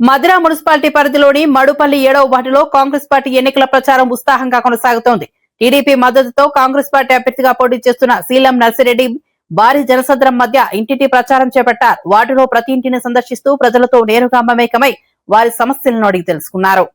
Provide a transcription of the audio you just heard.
Madhira municipality పరిధిలోని మడుపల్లి 7వ వార్డులో కాంగ్రెస్ పార్టీ ఎన్నికల ప్రచారం ఉత్సాహంగా కొనసాగుతోంది. టీడీపీ మద్దతుతో కాంగ్రెస్ పార్టీ అభ్యర్థిగా పోటీ చేస్తున్న సీలం నర్సిరెడ్డి భారీ జనసంద్రం మధ్య ఇంటింటి ప్రచారం చేపట్టారు. వార్డులో ప్రతి ఇంటిని సందర్శిస్తూ ప్రజలతో నేరుగా మమేకమై వారి సమస్యలను అడిగి తెలుసుకున్నారు.